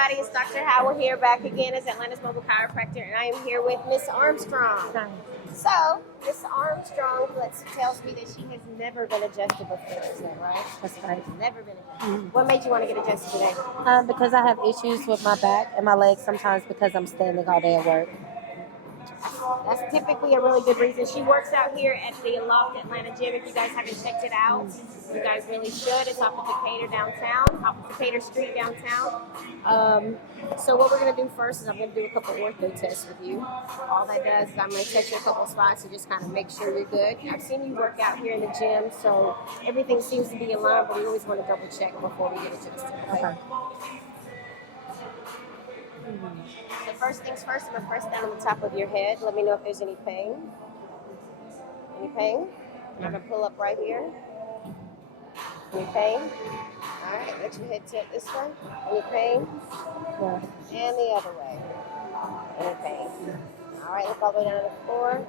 everybody. It's Dr. Howell here, back again as Atlanta's mobile chiropractor, and I am here with Miss Armstrong. Hi. So, Miss Armstrong tells me that she has never been adjusted before. Is that right? That's right. Never been adjusted. What made you want to get adjusted today? Because I have issues with my back and my legs sometimes because I'm standing all day at work. That's typically a really good reason. She works out here at the Loft Atlanta gym. If you guys haven't checked it out, you guys really should. It's off of Decatur downtown, off of Decatur Street downtown. So what we're going to do first is I'm going to do a couple ortho tests with you. All that does is I'm going to touch you a couple spots and just kind of make sure you're good. I've seen you work out here in the gym, so everything seems to be in line, but we always want to double check before we get adjusted. Okay. So first things first, I'm going to press down on the top of your head. Let me know if there's any pain. Any pain? And I'm going to pull up right here. Any pain? All right, let your head tilt this way. Any pain? Yeah. And the other way. Any pain? All right, look all the way down to the floor.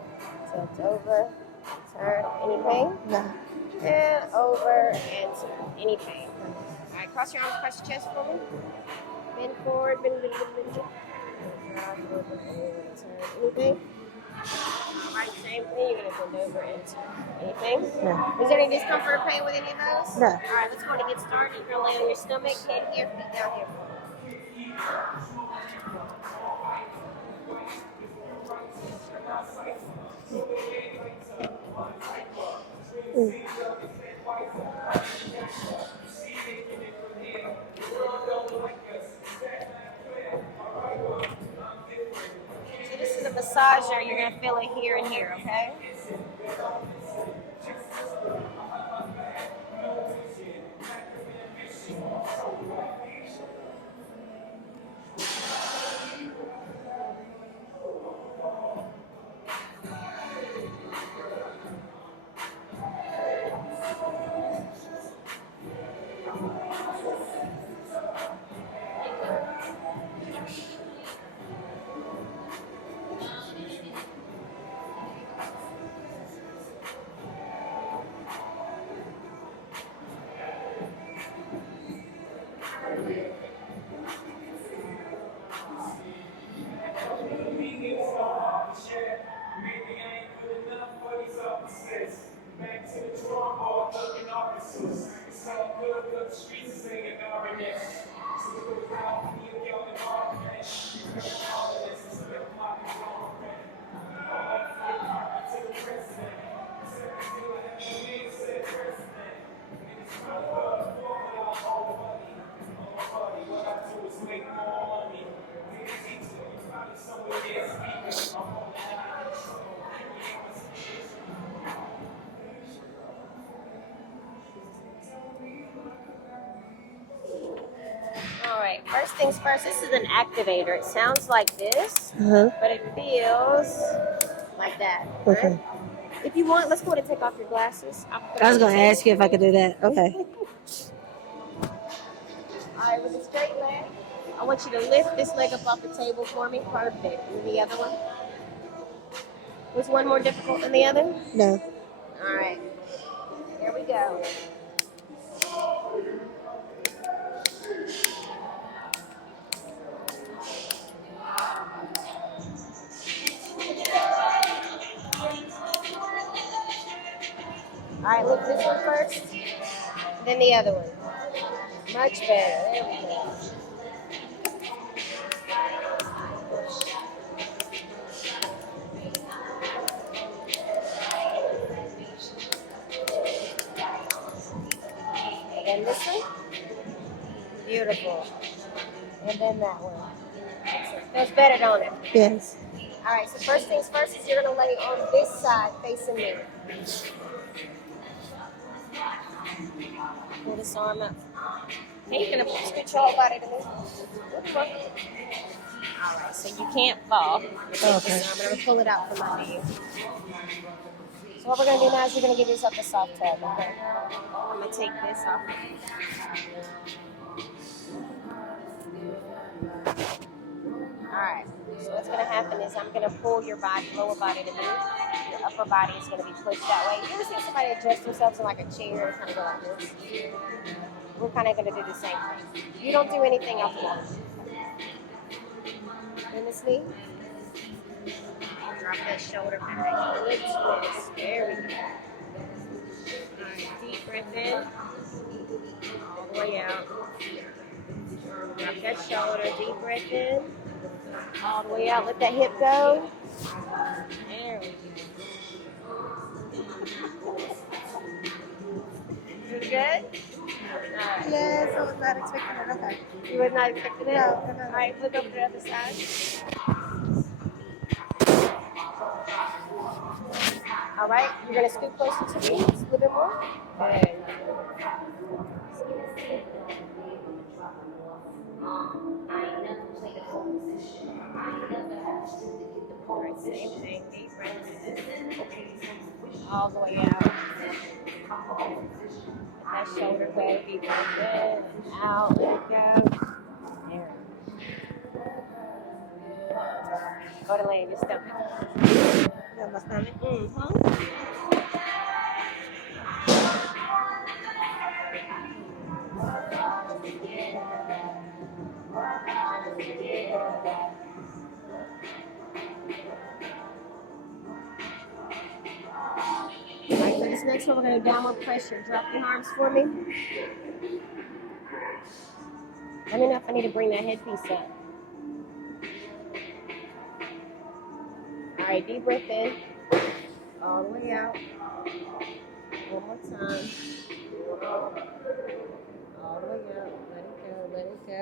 Tilt over. Turn. Any pain? No. And over and turn. Any pain? All right, cross your arms, cross your chest for me. Bend forward, bend. Anything? Right, same thing. You're going to bend over and turn. Anything? No. Is there any discomfort or pain with any of those? No. All right, let's go to get started. You're going to lay on your stomach, head here, feet down here. So this is a massager. You're going to feel it here and here, okay? Alright, first things first, this is an activator. It sounds like this, but it feels like that. Okay. Right? If you want, let's go ahead and take off your glasses. I was going to ask you if I could do that. Okay. Alright, with a straight leg, I want you to lift this leg up off the table for me. Perfect. And the other one? Was one more difficult than the other? No. Alright, here we go. Alright, look this one first, then the other one. Much better. There we go. And then this one. Beautiful. And then that one. Feels better, don't it? Yes. Alright, so first things first is you're going to lay on this side facing me. Pull this arm up. Okay, you're going to scoot your whole body to me. Alright, so you can't fall. Okay. I'm going to pull it out from under you. So what we're going to do now is you're going to give yourself a soft tug, okay? I'm going to take this off. Alright, so what's going to happen is I'm going to pull your body, lower body to me. Your upper body is going to be pushed that way. You ever see somebody adjust themselves in like a chair and kind of go like this? We're kind of going to do the same thing. You don't do anything else. Bend this knee. Drop that shoulder back. Good twist. There we go. All right, deep breath in. All the way out. Drop that shoulder. Deep breath in. All the way out. Let that hip go. There we go. Doing good? Yes, I was not expecting it. Okay. You were not expecting it? No. All right, look over the other side. All right, you're going to scoot closer to me. Just a little bit more. Good. All right, same thing. Deep breath in. All the way out. Let that shoulder go. Deep breath in and out. Let it go. There. Go to lay in your stomach. Yeah, my stomach. Mm-hmm. All right, for this next one, we're going to do downward pressure. Drop your arms for me. Let me know if I need to bring that headpiece up. All right, deep breath in. All the way out. One more time. All the way out. Let it go, let it go.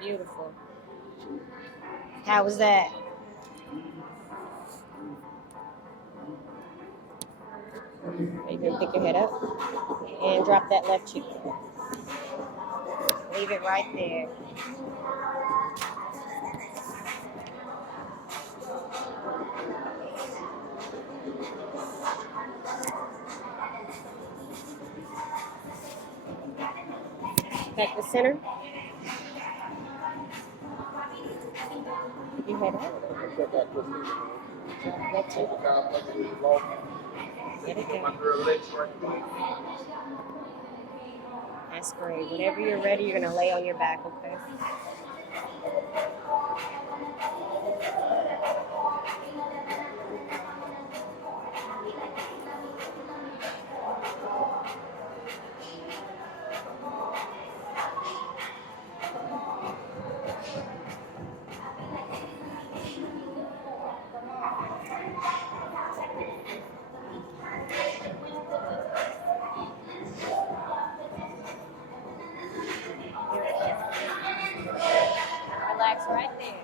Beautiful. How was that? You can pick your head up and drop that left cheek. Leave it right there. Back to center. Pick your head up. Left cheek. Let it go. That's great. Whenever you're ready, you're going to lay on your back, okay? Relax right there.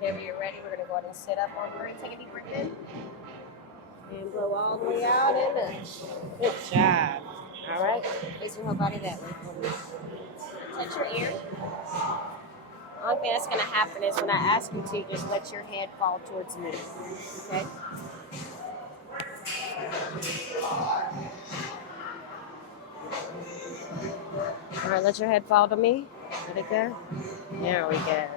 Whenever you're ready, we're going to go ahead and sit up on three. Take a deep breath in. And blow all the way out and up. Good job. All right. Face your whole body that way for me. Touch your ear. The only thing that's going to happen is when I ask you to, just let your head fall towards me. Okay? All right, let your head fall to me. Let it go. There we go.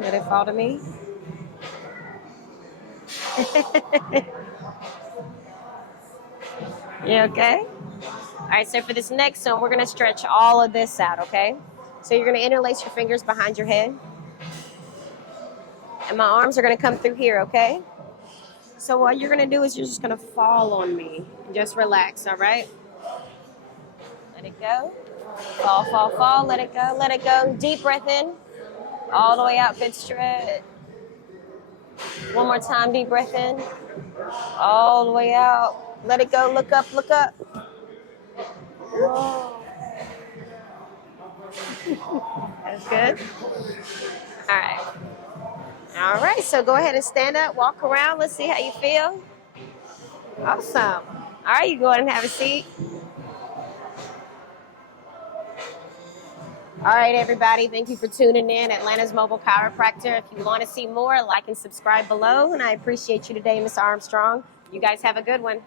Let it fall to me. You okay? All right, so for this next one, we're going to stretch all of this out, okay? So you're going to interlace your fingers behind your head. And my arms are going to come through here, okay? So what you're going to do is you're just going to fall on me. Just relax, all right? Let it go. Fall, fall, fall. Let it go, let it go. Deep breath in. All the way out, good stretch. One more time, deep breath in. All the way out. Let it go, look up, look up. Whoa. That's good. All right. All right, so go ahead and stand up, walk around. Let's see how you feel. Awesome. All right, you go ahead and have a seat. All right, everybody, thank you for tuning in. Atlanta's Mobile Chiropractor. If you want to see more, like and subscribe below. And I appreciate you today, Miss Armstrong. You guys have a good one.